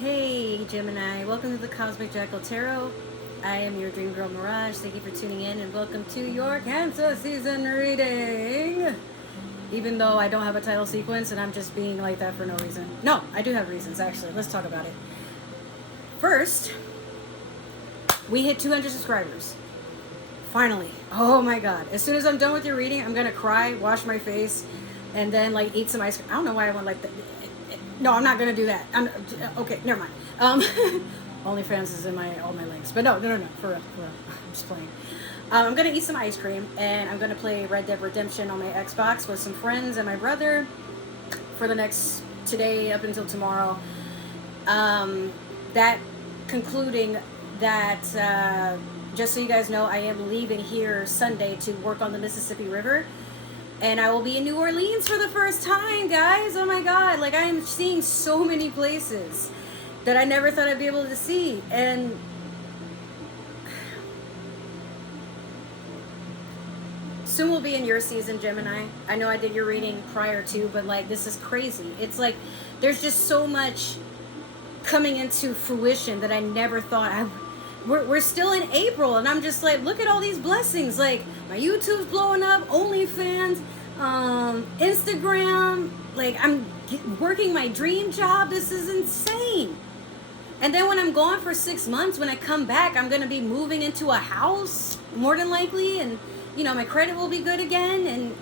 Hey Gemini, welcome to the Cosmic Jackal Tarot. I am your dream girl Mirage. Thank you for tuning in and welcome to your Cancer season reading. Even though I don't have a title sequence and I'm just being like that for no reason. No, I do have reasons actually. Let's talk about it. First, we hit 200 subscribers. Finally. Oh my god. As soon as I'm done with your reading, I'm gonna cry, wash my face, and then like eat some ice cream. I don't know why I went like that. No, I'm not gonna do that. Okay, never mind. OnlyFans is in all my links, but no, for real. I'm just playing. I'm gonna eat some ice cream, and I'm gonna play Red Dead Redemption on my Xbox with some friends and my brother for the next today up until tomorrow. That concluding that, just so you guys know, I am leaving here Sunday to work on the Mississippi River. And I will be in New Orleans for the first time, guys. Oh my god. Like, I am seeing so many places that I never thought I'd be able to see. And soon we'll be in your season, Gemini. I know I did your reading prior to, but like, this is crazy. It's like, there's just so much coming into fruition that I never thought we're still in April, and I'm just like, look at all these blessings. Like, my YouTube's blowing up, OnlyFans, Instagram. Like, I'm working my dream job. This is insane. And then when I'm gone for 6 months, when I come back, I'm going to be moving into a house, more than likely. And, you know, my credit will be good again. And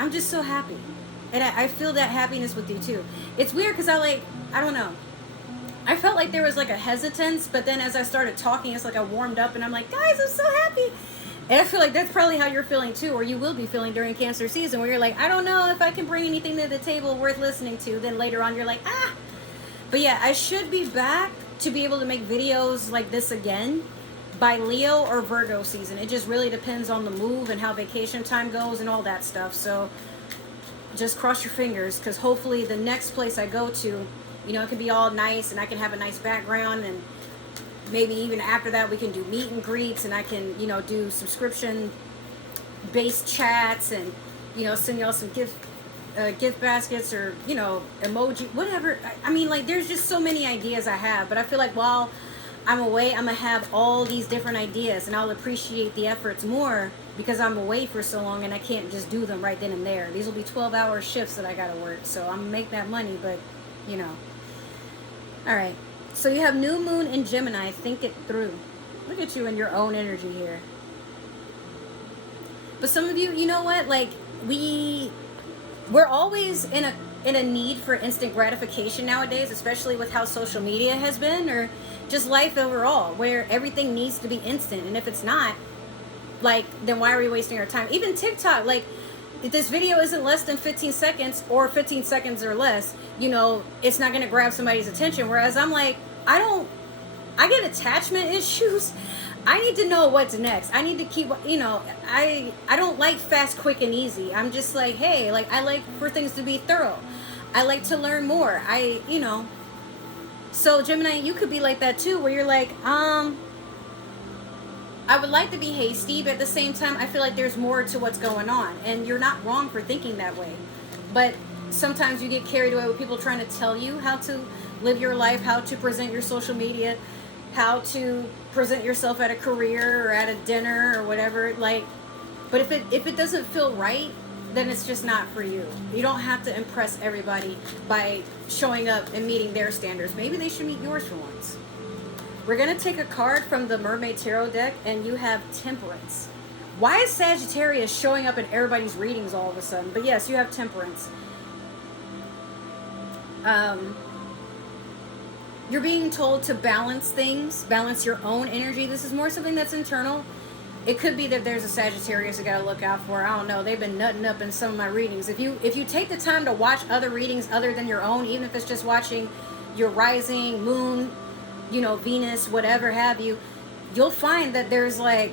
I'm just so happy. And I feel that happiness with you, too. It's weird because I don't know. I felt like there was like a hesitance, but then as I started talking, it's like I warmed up and I'm like, guys, I'm so happy. And I feel like that's probably how you're feeling too, or you will be feeling during Cancer season, where you're like, I don't know if I can bring anything to the table worth listening to. Then later on, you're like, ah. But yeah, I should be back to be able to make videos like this again by Leo or Virgo season. It just really depends on the move and how vacation time goes and all that stuff. So just cross your fingers, because hopefully the next place I go to, you know, it can be all nice and I can have a nice background, and maybe even after that we can do meet and greets, and I can, you know, do subscription based chats, and, you know, send y'all some gift baskets, or, you know, emoji, whatever. I mean, like, there's just so many ideas I have, but I feel like while I'm away, I'm gonna have all these different ideas, and I'll appreciate the efforts more because I'm away for so long and I can't just do them right then and there. These will be 12-hour shifts that I gotta work, so I'm gonna make that money, but, you know. All right, so you have new moon in Gemini. Think it through. Look at you in your own energy here. But some of you, you know what? Like, we're always in a need for instant gratification nowadays, especially with how social media has been, or just life overall, where everything needs to be instant. And if it's not, like, then why are we wasting our time? Even TikTok, like, if this video isn't less than 15 seconds or 15 seconds or less, you know, it's not going to grab somebody's attention. Whereas I'm like, I get attachment issues. I need to know what's next. I need to keep, you know, I don't like fast, quick, and easy. I'm just like, hey, like, I like for things to be thorough. I like to learn more. You know, so Gemini, you could be like that too, where you're like, I would like to be hasty, but at the same time, I feel like there's more to what's going on. And you're not wrong for thinking that way. But sometimes you get carried away with people trying to tell you how to live your life, how to present your social media, how to present yourself at a career or at a dinner or whatever. Like, but if it doesn't feel right, then it's just not for you. You don't have to impress everybody by showing up and meeting their standards. Maybe they should meet yours for once. We're going to take a card from the Mermaid Tarot deck, and you have Temperance. Why is Sagittarius showing up in everybody's readings all of a sudden? But yes, you have Temperance. You're being told to balance things, balance your own energy. This is more something that's internal. It could be that there's a Sagittarius you got to look out for. I don't know. They've been nutting up in some of my readings. If you take the time to watch other readings other than your own, even if it's just watching your rising, moon, you know, Venus, whatever have you, you'll find that there's like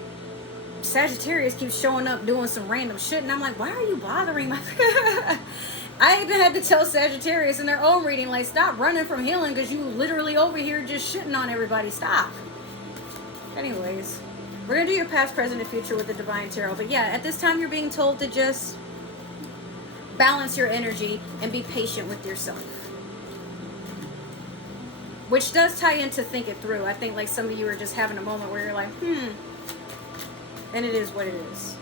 Sagittarius keeps showing up doing some random shit, and I'm like, why are you bothering my I even had to tell Sagittarius in their own reading, like, stop running from healing because you literally over here just shitting on everybody. Stop. Anyways, we're gonna do your past, present, and future with the Divine Tarot. But yeah, at this time you're being told to just balance your energy and be patient with yourself. which does tie into think it through. I think like some of you are just having a moment where you're like, and it is what it is.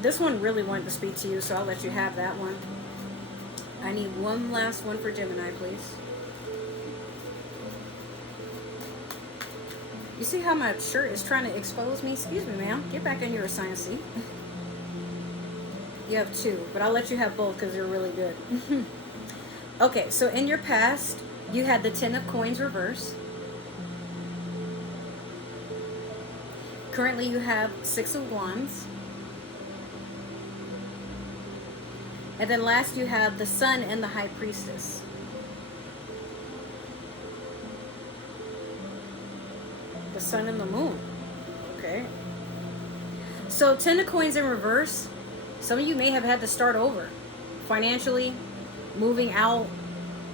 This one really wanted to speak to you, so I'll let you have that one. I need one last one for Gemini, please. You see how my shirt is trying to expose me? Excuse me, ma'am. Get back in your assigned seat. You have two, but I'll let you have both because they're really good. Okay, so in your past, you had the 10 of Coins reverse. Currently, you have 6 of Wands. And then last, you have the Sun and the High Priestess. The Sun and the Moon. Okay. So 10 of Coins in reverse. Some of you may have had to start over financially, moving out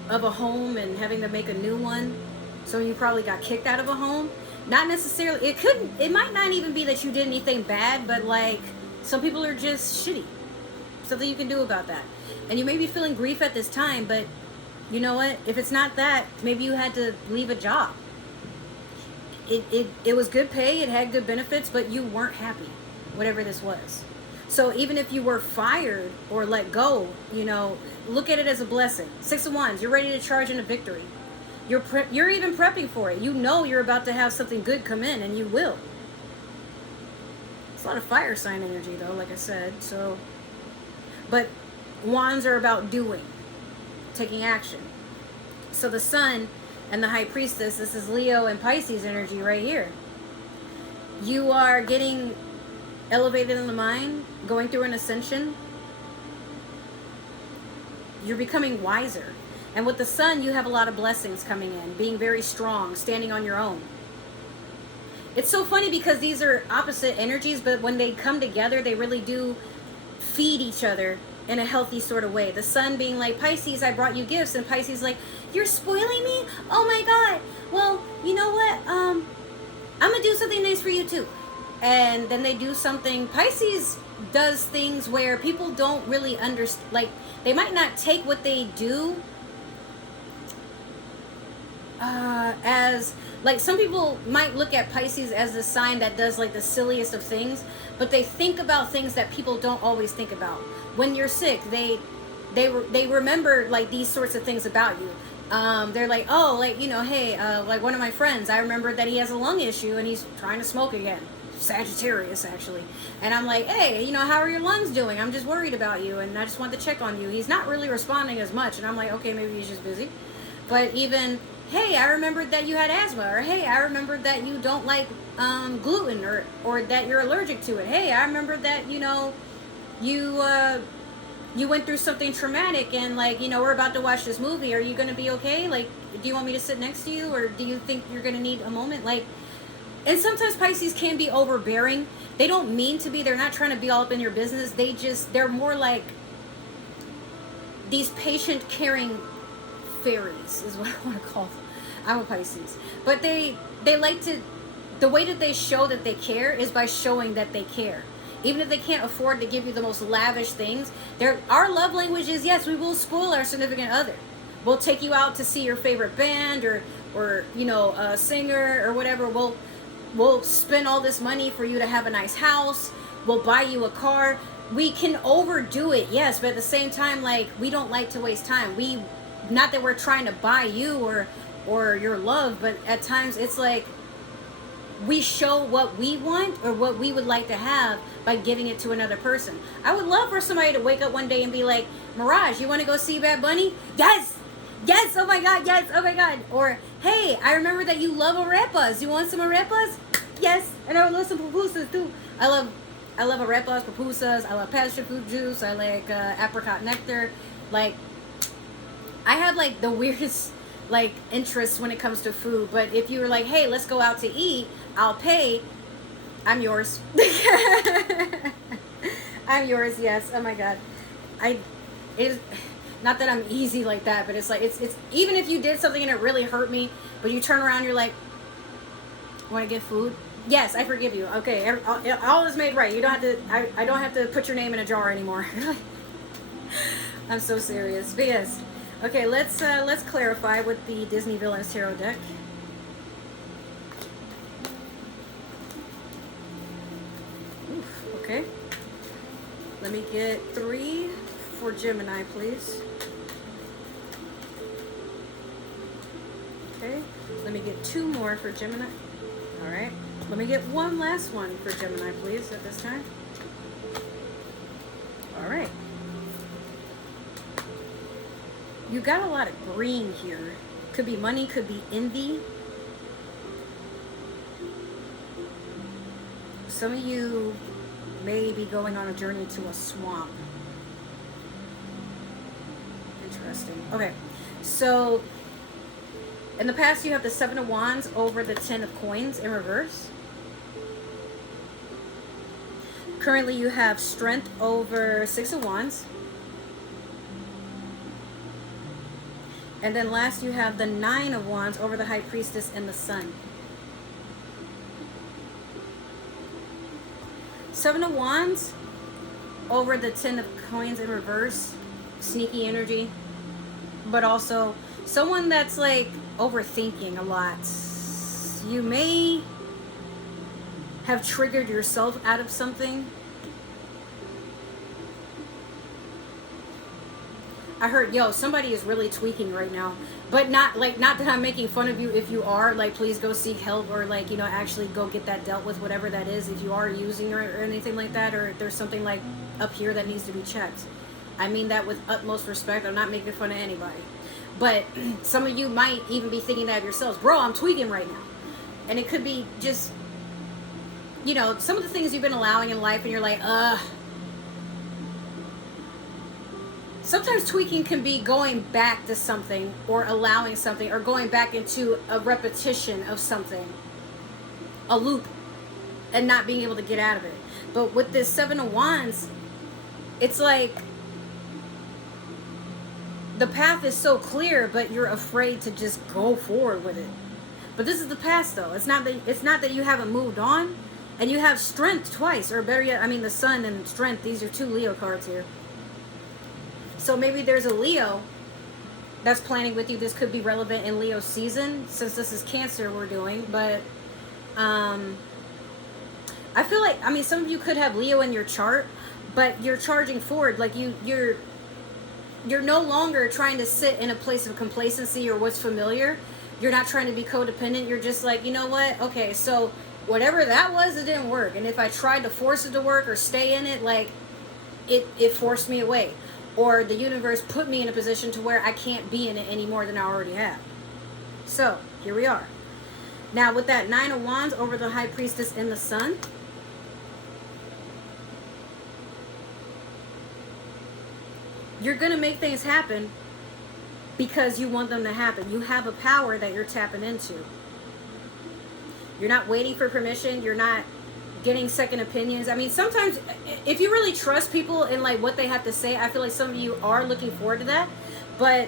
of a home and having to make a new one. Some of you probably got kicked out of a home. Not necessarily, it might not even be that you did anything bad, but like some people are just shitty. Something you can do about that. And you may be feeling grief at this time, but you know what? If it's not that, maybe you had to leave a job. It was good pay, it had good benefits, but you weren't happy, whatever this was. So even if you were fired or let go, you know, look at it as a blessing. 6 of Wands, you're ready to charge into victory. You're even prepping for it. You know you're about to have something good come in, and you will. It's a lot of fire sign energy, though, like I said. So, but Wands are about doing, taking action. So the Sun and the High Priestess, this is Leo and Pisces energy right here. You are getting elevated in the mind, going through an ascension. You're becoming wiser. And with the Sun, you have a lot of blessings coming in, being very strong, standing on your own. It's so funny because these are opposite energies, but when they come together, they really do feed each other in a healthy sort of way. The Sun being like, Pisces, I brought you gifts, and Pisces like, you're spoiling me? Oh my God. Well, you know what? I'm gonna do something nice for you too. And then they do something. Pisces does things where people don't really understand, like they might not take what they do as, like some people might look at Pisces as a sign that does like the silliest of things, but they think about things that people don't always think about. When you're sick, they remember like these sorts of things about you. They're like, oh, like, you know, hey, like one of my friends, I remember that he has a lung issue and he's trying to smoke again. Sagittarius, actually. And I'm like, hey, you know, how are your lungs doing? I'm just worried about you and I just want to check on you. He's not really responding as much. And I'm like, okay, maybe he's just busy. But even, hey, I remembered that you had asthma, or hey, I remembered that you don't like gluten, or that you're allergic to it. Hey, I remember that, you know, you went through something traumatic and like, you know, we're about to watch this movie. Are you going to be okay? Like, do you want me to sit next to you, or do you think you're going to need a moment? Like, and sometimes Pisces can be overbearing. They don't mean to be. They're not trying to be all up in your business. They're more like these patient, caring fairies is what I want to call them. I'm a Pisces. But they like to, the way that they show that they care is by showing that they care. Even if they can't afford to give you the most lavish things, our love language is, yes, we will spoil our significant other. We'll take you out to see your favorite band or you know, a singer or whatever. We'll spend all this money for you to have a nice house. We'll buy you a car. We can overdo it, yes, but at the same time, like, we don't like to waste time. Not that we're trying to buy you or your love, but at times it's like we show what we want or what we would like to have by giving it to another person. I would love for somebody to wake up one day and be like, Mirage, you want to go see Bad Bunny? Yes! Yes! Oh my God, yes! Oh my God! Or, hey, I remember that you love arepas. You want some arepas? Yes! And I love some pupusas too. I love arepas, pupusas. I love passion fruit juice. I like apricot nectar. Like, I have like the weirdest like interests when it comes to food. But if you were like, hey, let's go out to eat, I'll pay. I'm yours. I'm yours. Yes. Oh my God. It's not that I'm easy like that, but it's like it's even if you did something and it really hurt me, but you turn around, you're like, want to get food? Yes, I forgive you. Okay, all is made right. You don't have to. I don't have to put your name in a jar anymore. I'm so serious. But yes. Okay, let's clarify with the Disney Villains Tarot deck. Oof, okay. Let me get 3 for Gemini, please. Okay. Let me get 2 more for Gemini. All right. Let me get 1 last one for Gemini, please, at this time. All right. You got a lot of green here. Could be money, could be envy. Some of you may be going on a journey to a swamp. Interesting. Okay, so in the past you have the 7 of Wands over the 10 of Coins in reverse. Currently you have Strength over 6 of Wands. And then last you have the 9 of Wands over the High Priestess and the Sun. 7 of Wands over the 10 of Coins in reverse. Sneaky energy. But also someone that's like overthinking a lot. You may have triggered yourself out of something. I heard, yo, somebody is really tweaking right now. But not that I'm making fun of you. If you are, like, please go seek help, or like, you know, actually go get that dealt with, whatever that is, if you are using or anything like that, or there's something like up here that needs to be checked. I mean that with utmost respect. I'm not making fun of anybody. But some of you might even be thinking that of yourselves. Bro, I'm tweaking right now. And it could be just, you know, some of the things you've been allowing in life and you're like, sometimes tweaking can be going back to something, or allowing something, or going back into a repetition of something, a loop, and not being able to get out of it. But with this 7 of Wands, it's like the path is so clear, but you're afraid to just go forward with it. But this is the past, though. It's not that you haven't moved on, and you have Strength twice, or better yet, I mean the Sun and Strength. These are 2 Leo cards here. So maybe there's a Leo that's planning with you. This could be relevant in Leo season, since this is Cancer we're doing. But I feel like, I mean, some of you could have Leo in your chart, but you're charging forward. Like you're no longer trying to sit in a place of complacency or what's familiar. You're not trying to be codependent. You're just like, you know what? Okay, so whatever that was, it didn't work. And if I tried to force it to work or stay in it, like it forced me away. Or the universe put me in a position to where I can't be in it any more than I already have. So, here we are. Now, with that 9 of Wands over the High Priestess and the Sun, you're going to make things happen because you want them to happen. You have a power that you're tapping into. You're not waiting for permission. You're not getting second opinions. I mean, sometimes if you really trust people and like what they have to say, I feel like some of you are looking forward to that. But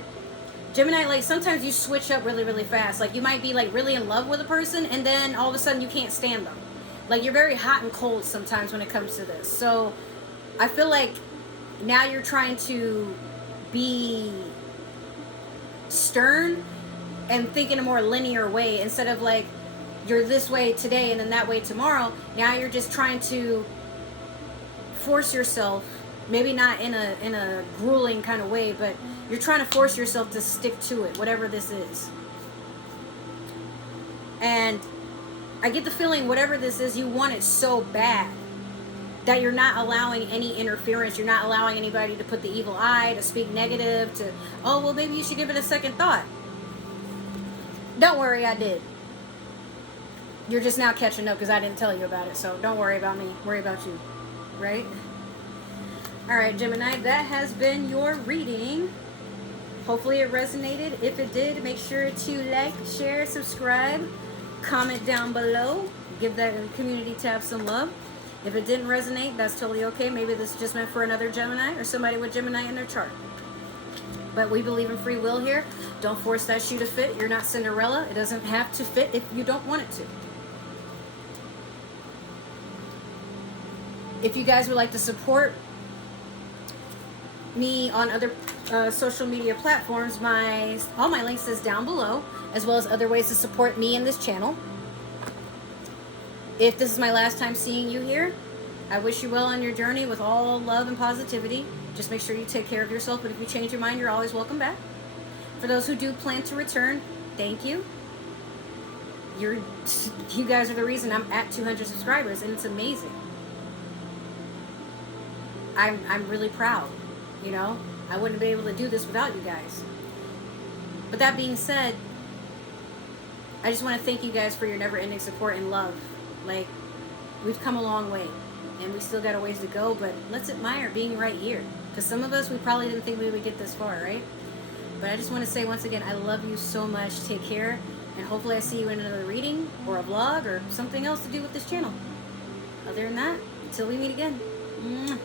Gemini, like sometimes you switch up really, really fast. Like you might be like really in love with a person and then all of a sudden you can't stand them. Like you're very hot and cold sometimes when it comes to this. So I feel like now you're trying to be stern and think in a more linear way instead of like you're this way today and then that way tomorrow. Now you're just trying to force yourself, maybe not in a grueling kind of way, but you're trying to force yourself to stick to it, whatever this is. And I get the feeling whatever this is, you want it so bad that you're not allowing any interference. You're not allowing anybody to put the evil eye, to speak negative, to, oh, well, maybe you should give it a second thought. Don't worry, I did. You're just now catching up because I didn't tell you about it. So don't worry about me. Worry about you. Right? All right, Gemini, that has been your reading. Hopefully it resonated. If it did, make sure to like, share, subscribe, comment down below. Give that community tab some love. If it didn't resonate, that's totally okay. Maybe this is just meant for another Gemini or somebody with Gemini in their chart. But we believe in free will here. Don't force that shoe to fit. You're not Cinderella. It doesn't have to fit if you don't want it to. If you guys would like to support me on other social media platforms, all my links is down below, as well as other ways to support me in this channel. If this is my last time seeing you here, I wish you well on your journey with all love and positivity. Just make sure you take care of yourself, but if you change your mind, you're always welcome back. For those who do plan to return, thank you. You guys are the reason I'm at 200 subscribers, and it's amazing. I'm really proud, you know? I wouldn't be able to do this without you guys. But that being said, I just want to thank you guys for your never-ending support and love. Like, we've come a long way, and we still got a ways to go, but let's admire being right here. Because some of us, we probably didn't think we would get this far, right? But I just want to say once again, I love you so much. Take care, and hopefully I see you in another reading, or a vlog, or something else to do with this channel. Other than that, until we meet again. Mwah.